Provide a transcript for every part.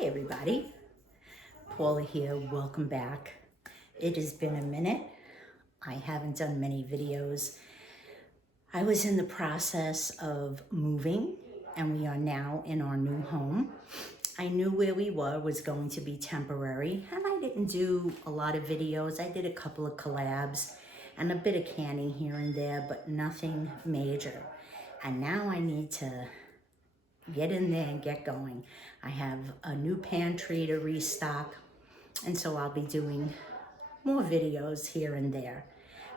Hi everybody, Paula here, welcome back. It has been a minute. I haven't done many videos. I was in the process of moving and we are now in our new home. I knew where we were was going to be temporary and I didn't do a lot of videos. I did a couple of collabs and a bit of canning here and there, but nothing major. And now I need to get in there and get going. I have a new pantry to restock, and so I'll be doing more videos here and there.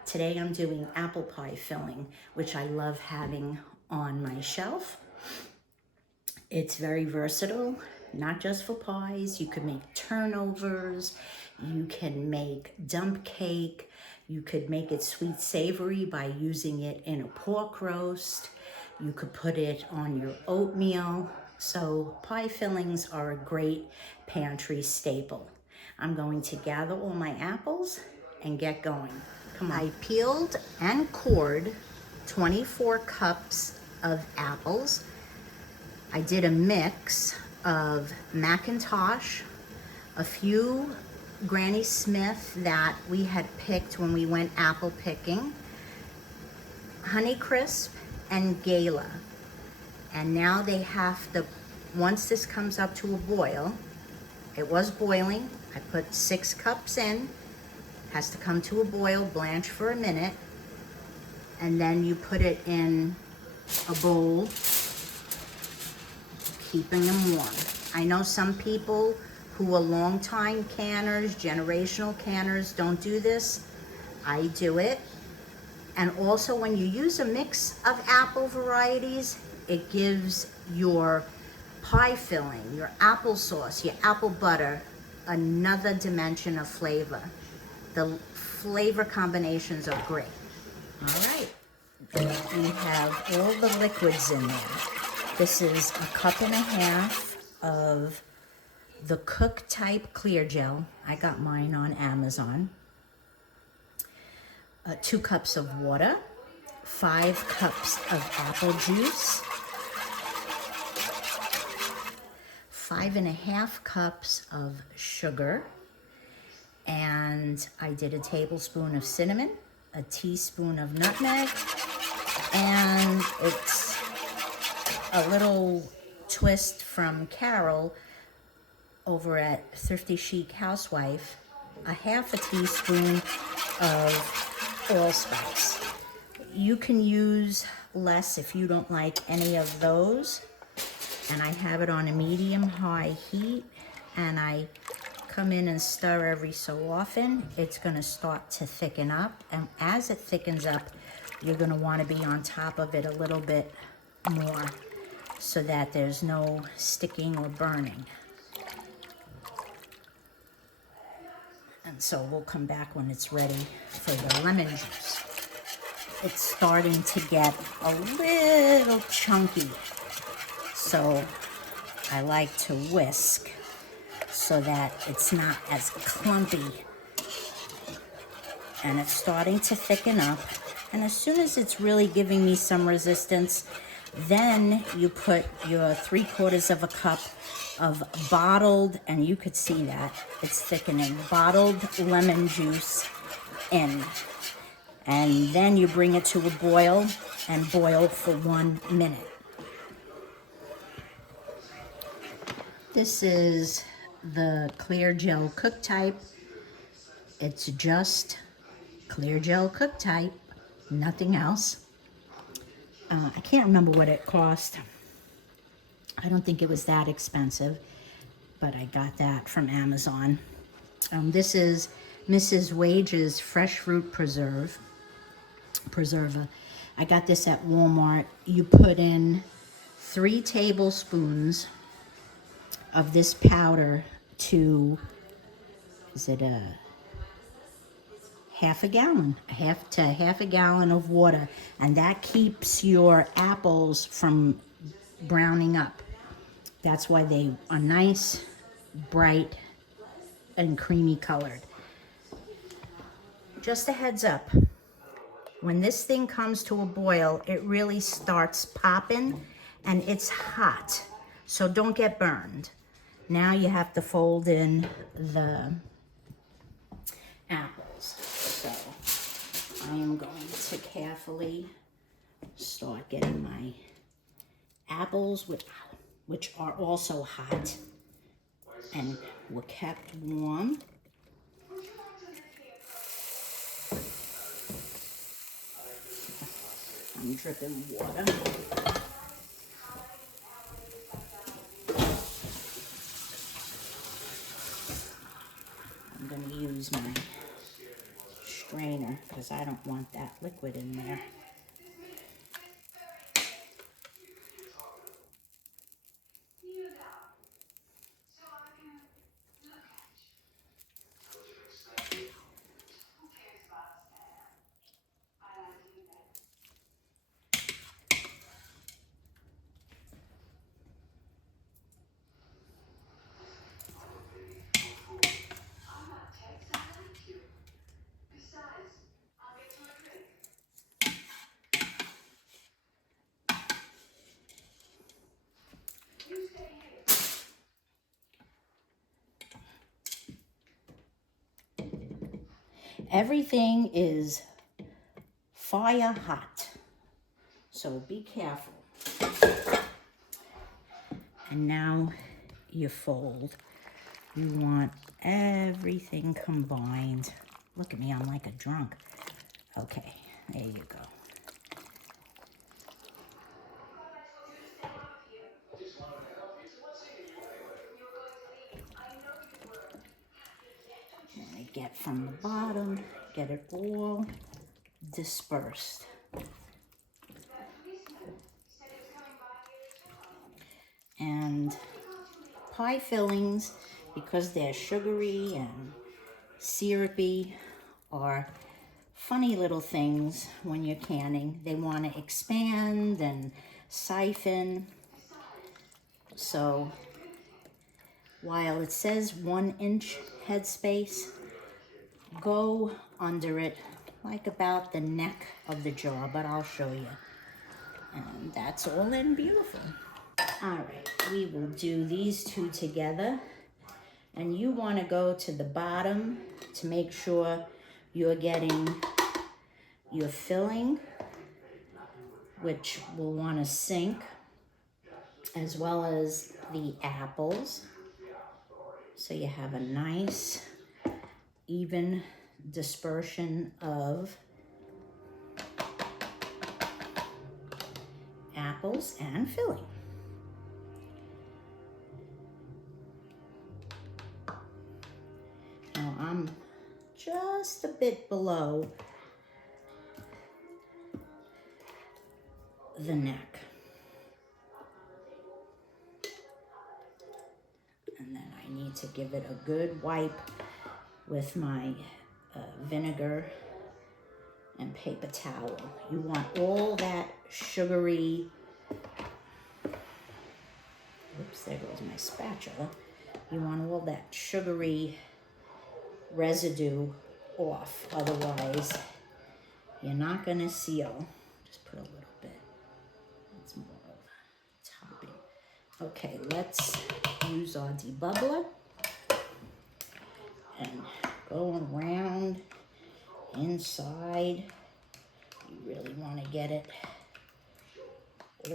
Today I'm doing apple pie filling, which I love having on my shelf. It's very versatile, not just for pies. You could make turnovers, you can make dump cake, you could make it sweet savory by using it in a pork roast. You could put it on your oatmeal. So pie fillings are a great pantry staple. I'm going to gather all my apples and get going. Come on. I peeled and cored 24 cups of apples. I did a mix of Macintosh, a few Granny Smith that we had picked when we went apple picking, Honeycrisp, and Gala. And now they have to, once this comes up to a boil, it was boiling, I put 6 cups in, has to come to a boil, blanch for a minute, and then you put it in a bowl, keeping them warm. I know some people who are long-time canners, generational canners, don't do this. I do it. And also when you use a mix of apple varieties, it gives your pie filling, your applesauce, your apple butter, another dimension of flavor. The flavor combinations are great. All right, we have all the liquids in there. This is a cup and a half of the Cook type clear gel. I got mine on Amazon. 2 cups of water, 5 cups of apple juice, 5.5 cups of sugar, and I did a tablespoon of cinnamon, a teaspoon of nutmeg, and it's a little twist from Carol over at Thrifty Chic Housewife, a half a teaspoon of allspice. You can use less if you don't like any of those. And I have it on a medium-high heat, and I come in and stir every so often. It's going to start to thicken up, and as it thickens up, you're going to want to be on top of it a little bit more so that there's no sticking or burning. And so we'll come back when it's ready for the lemon juice. It's starting to get a little chunky, so I like to whisk so that it's not as clumpy. And it's starting to thicken up. And as soon as it's really giving me some resistance, then you put your 3/4 of a cup of bottled, and you could see that it's thickening, bottled lemon juice in. And then you bring it to a boil and boil for 1 minute. This is the clear gel cook type. It's just clear gel cook type, nothing else. I can't remember what it cost. I don't think it was that expensive, but I got that from Amazon. This is Mrs. Wage's fresh fruit preserver. I got this at Walmart. You put in 3 tablespoons of this powder to, is it a half a gallon? Half a gallon of water, and that keeps your apples from browning up. That's why they are nice, bright, and creamy colored. Just a heads up, when this thing comes to a boil, it really starts popping and it's hot, so don't get burned. Now you have to fold in the apples. So I am going to carefully start getting my apples, which are also hot and were kept warm. I'm dripping water. I'm going to use my strainer because I don't want that liquid in there. Everything is fire hot, so be careful. And now you fold. You want everything combined. Look at me, I'm like a drunk. Okay, there you go. And get from the bottom, get it all dispersed. And pie fillings, because they're sugary and syrupy, are funny little things when you're canning. They want to expand and siphon. So while it says 1 inch headspace, go under it, like about the neck of the jar, but I'll show you. And that's all in beautiful. All right, we will do these two together. And you want to go to the bottom to make sure you're getting your filling, which will want to sink, as well as the apples. So you have a nice, even dispersion of apples and filling. Now I'm just a bit below the neck. And then I need to give it a good wipe with my vinegar and paper towel. You want all that sugary, oops, there goes my spatula. You want all that sugary residue off, otherwise you're not gonna seal. Just put a little bit, it's more of topping. Okay, let's use our debubbler and go around inside. You really want to get it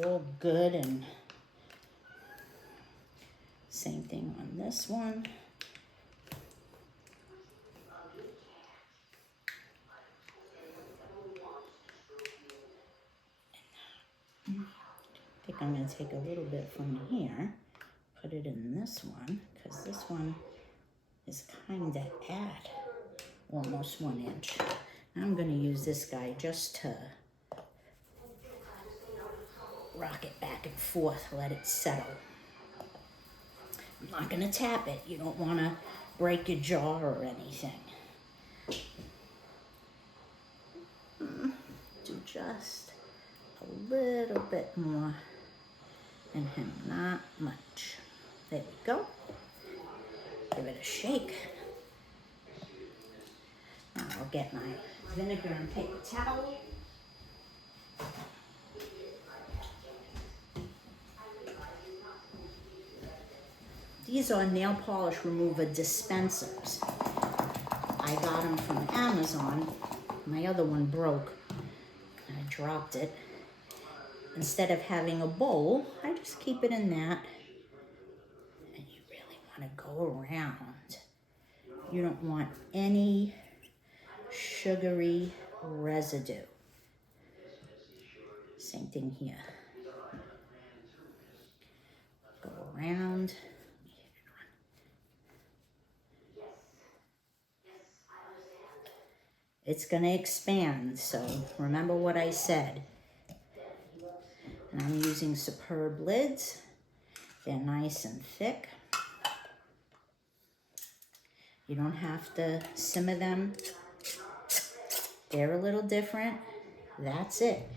all good, and same thing on this one. I think I'm going to take a little bit from here, put it in this one, because this one is kind of at almost 1 inch. I'm going to use this guy just to rock it back and forth, let it settle. I'm not going to tap it. You don't want to break your jar or anything. Do just a little bit more in him, not much. There we go. Give it a shake. Now I'll get my vinegar and paper towel. These are nail polish remover dispensers. I got them from Amazon. My other one broke. I dropped it. Instead of having a bowl, I just keep it in that. And you really want to go around. You don't want any sugary residue. Same thing here. Go around. It's going to expand, so remember what I said. And I'm using Superb lids. They're nice and thick. You don't have to simmer them. They're a little different. That's it.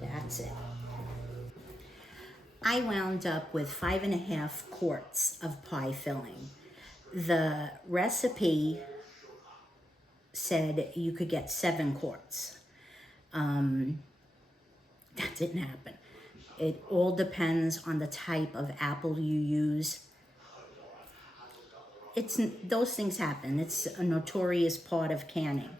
That's it. I wound up with 5.5 quarts of pie filling. The recipe said you could get 7 quarts. That didn't happen. It all depends on the type of apple you use. Those things happen. It's a notorious part of canning.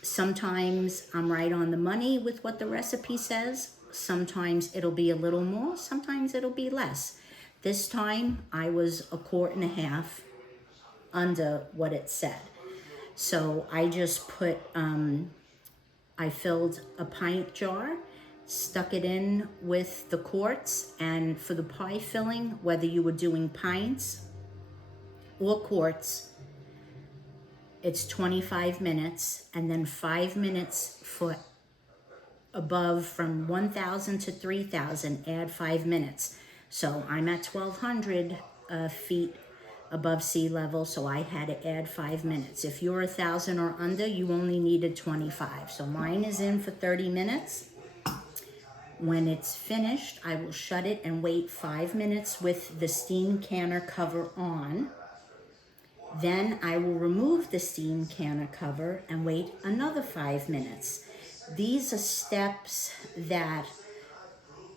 Sometimes I'm right on the money with what the recipe says. Sometimes it'll be a little more. Sometimes it'll be less. This time I was 1.5 quarts under what it said. So I just put, I filled a pint jar, stuck it in with the quarts, and for the pie filling, whether you were doing pints or quarts, it's 25 minutes, and then 5 minutes for above from 1,000 to 3,000, add 5 minutes. So I'm at 1,200 feet above sea level, so I had to add 5 minutes. If you're 1,000 or under, you only needed 25. So mine is in for 30 minutes. When it's finished, I will shut it and wait 5 minutes with the steam canner cover on. Then I will remove the steam canner cover and wait another 5 minutes. These are steps that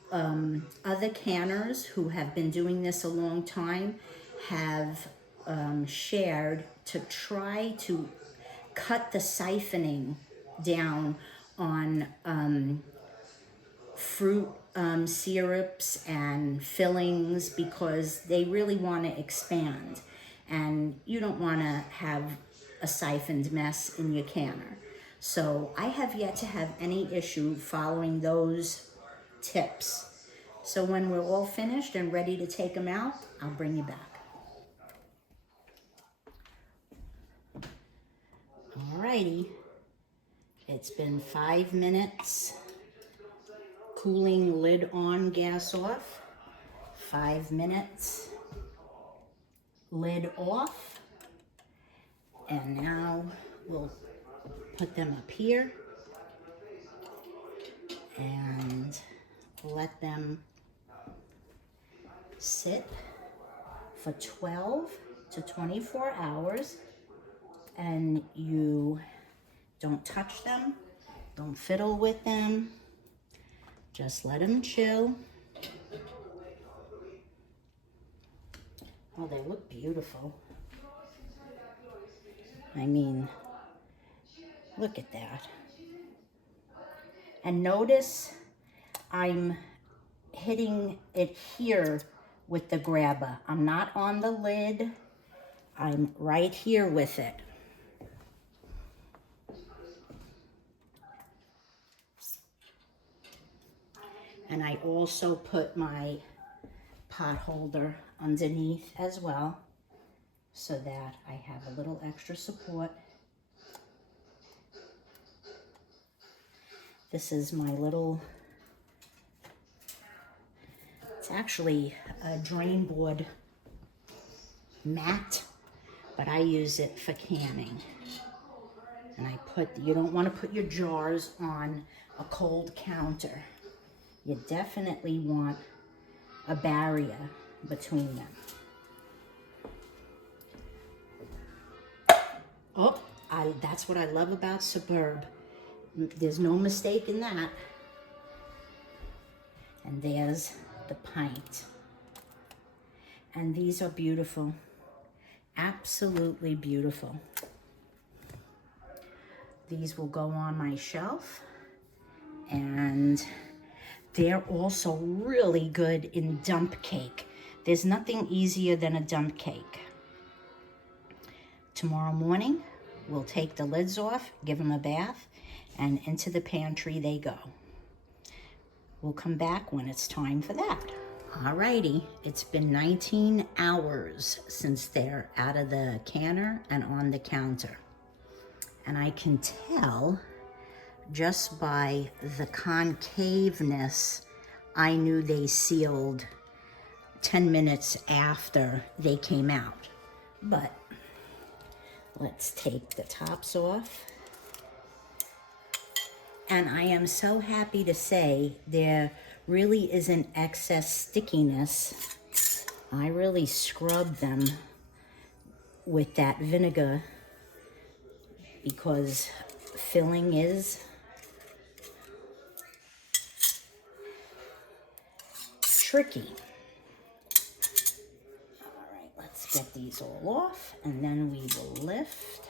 other canners who have been doing this a long time have shared to try to cut the siphoning down on fruit syrups and fillings, because they really want to expand, and you don't want to have a siphoned mess in your canner. So I have yet to have any issue following those tips. So when we're all finished and ready to take them out, I'll bring you back. Alrighty, it's been 5 minutes. Cooling lid on, gas off. 5 minutes. Lid off. And now we'll put them up here and let them sit for 12 to 24 hours. And you don't touch them, don't fiddle with them, just let them chill. Oh, they look beautiful. I mean, look at that. And notice I'm hitting it here with the grabber. I'm not on the lid, I'm right here with it. And I also put my pot holder underneath as well, so that I have a little extra support. This is my little, it's actually a drain board mat, but I use it for canning. And you don't want to put your jars on a cold counter. You definitely want a barrier between them. Oh, that's what I love about Superb. There's no mistake in that. And there's the pint. And these are beautiful, absolutely beautiful. These will go on my shelf, and they're also really good in dump cake. There's nothing easier than a dump cake. Tomorrow morning, we'll take the lids off, give them a bath, and into the pantry they go. We'll come back when it's time for that. Alrighty, it's been 19 hours since they're out of the canner and on the counter. And I can tell just by the concaveness, I knew they sealed 10 minutes after they came out. But let's take the tops off. And I am so happy to say there really isn't excess stickiness. I really scrubbed them with that vinegar because filling is tricky. All right, let's get these all off, and then we will lift.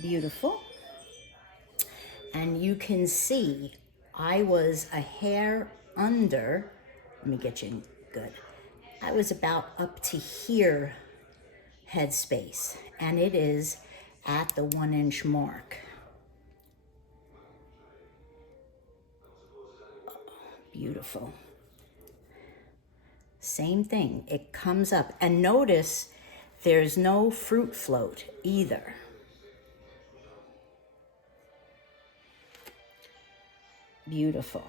Beautiful. And you can see I was a hair under. Let me get you good. I was about up to here headspace, and it is at the 1 inch mark. Beautiful. Same thing, it comes up. And notice there's no fruit float either. Beautiful.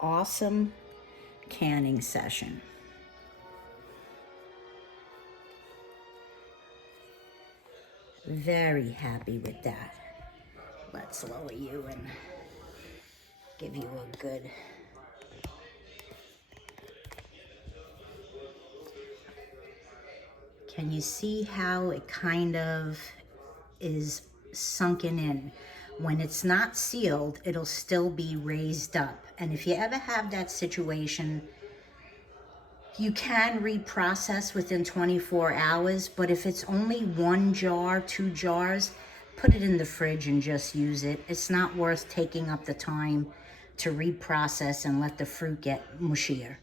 Awesome canning session. Very happy with that. Let's lower you and give you a good. Can you see how it kind of is sunken in? When it's not sealed, it'll still be raised up. And if you ever have that situation, you can reprocess within 24 hours, but if it's only 1 jar, 2 jars, put it in the fridge and just use it. It's not worth taking up the time to reprocess and let the fruit get mushier.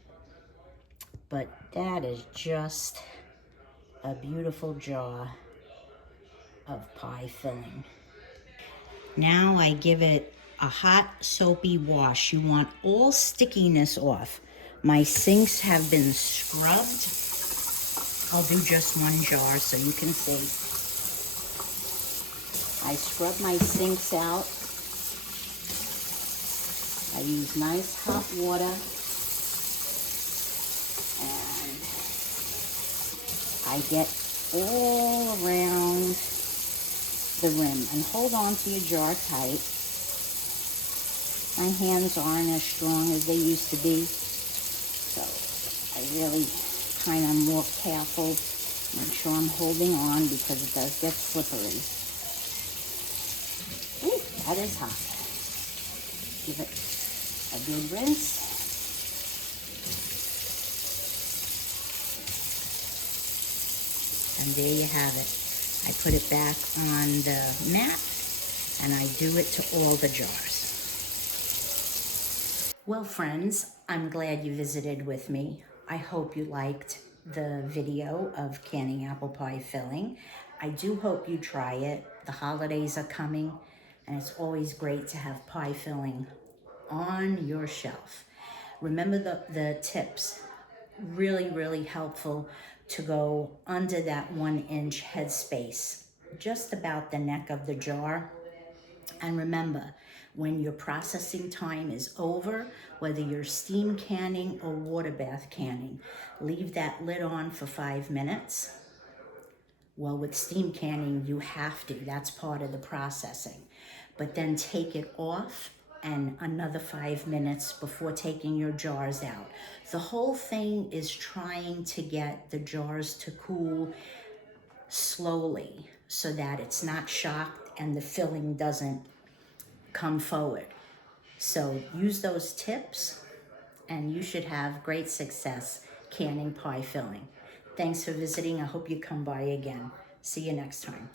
But that is just a beautiful jar of pie filling. Now I give it a hot soapy wash. You want all stickiness off. My sinks have been scrubbed. I'll do just 1 jar so you can see. I scrub my sinks out. I use nice hot water, and I get all around the rim. And hold on to your jar tight. My hands aren't as strong as they used to be, so I really kind of more careful, make sure I'm holding on because it does get slippery. Ooh, that is hot. Give it a good rinse. And there you have it. I put it back on the mat, and I do it to all the jars. Well, friends, I'm glad you visited with me. I hope you liked the video of canning apple pie filling. I do hope you try it. The holidays are coming, and it's always great to have pie filling on your shelf. Remember the tips. Really, really helpful to go under that 1 inch headspace, just about the neck of the jar. And remember, when your processing time is over, whether you're steam canning or water bath canning, leave that lid on for 5 minutes. Well, with steam canning, you have to. That's part of the processing. But then take it off and another 5 minutes before taking your jars out. The whole thing is trying to get the jars to cool slowly so that it's not shocked and the filling doesn't come forward. So use those tips and you should have great success canning pie filling. Thanks for visiting. I hope you come by again. See you next time.